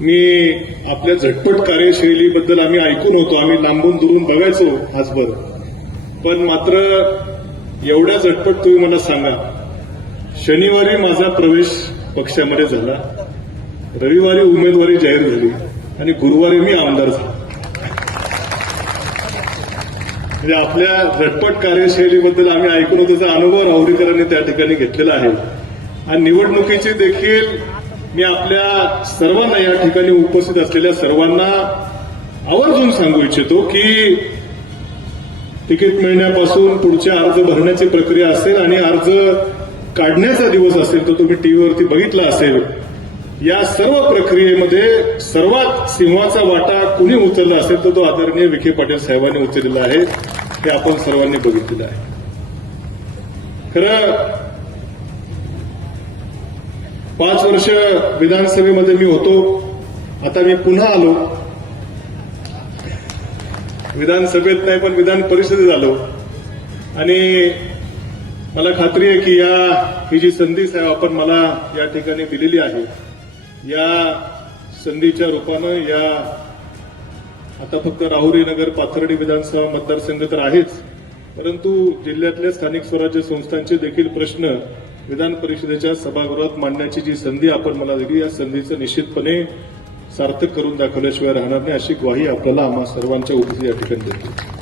मी आपल्या झटपट कार्यशैलीबद्दल आम्ही ऐकून होतो, आम्ही लांबून दुरून बघायचो आजभर, पण मात्र एवढ्या झटपट तुम्ही मला सांगा, शनिवारी माझा प्रवेश पक्षामध्ये झाला, रविवारी उमेदवारी जाहीर झाली आणि गुरुवारी मी आमदार झालो. म्हणजे आपल्या झटपट कार्यशैलीबद्दल आम्ही ऐकून होतो, त्याचा अनुभव राहुरीकरांनी त्या ठिकाणी घेतलेला आहे. आणि निवडणुकीची देखील मी आपल्या सर्वांना, या ठिकाणी उपस्थित असलेल्या सर्वांना आवर्जून सांगू इच्छितो की तिकीट मिळण्यापासून पुढच्या अर्ज भरण्याची प्रक्रिया असेल आणि अर्ज काढण्याचा दिवस असेल, तो तुम्ही टीव्हीवरती बघितला असेल. या सर्व प्रक्रियेमध्ये सर्वात सिंहाचा वाटा कुणी उचलला असेल तर तो आदरणीय विखे पाटील साहेबांनी उचललेला आहे, हे आपण सर्वांनी बघितलेलं आहे. खरं 5 वर्ष विधानसभेमध्ये मी होतो, आता मी पुन्हा आलो, विधानसभेत नाही पण विधान परिषदेत आलो आणि मला खात्री आहे की ही जी संधी साहेब आपण मला या ठिकाणी दिलेली आहे, या संधीच्या रूपानं या आता फक्त राहुरी नगर पाथर्डी विधानसभा मतदारसंघ तर आहेच, परंतु जिल्ह्यातल्या स्थानिक स्वराज्य संस्थांचे देखील प्रश्न विधान परिषदेच्या सभागृहात मांडण्याची जी संधी आपण मला दिली, या संधीचं निश्चितपणे सार्थक करून दाखवल्याशिवाय राहणार नाही, अशी ग्वाही आपल्याला आम्हा सर्वांच्या उपस्थित या ठिकाणी देतो.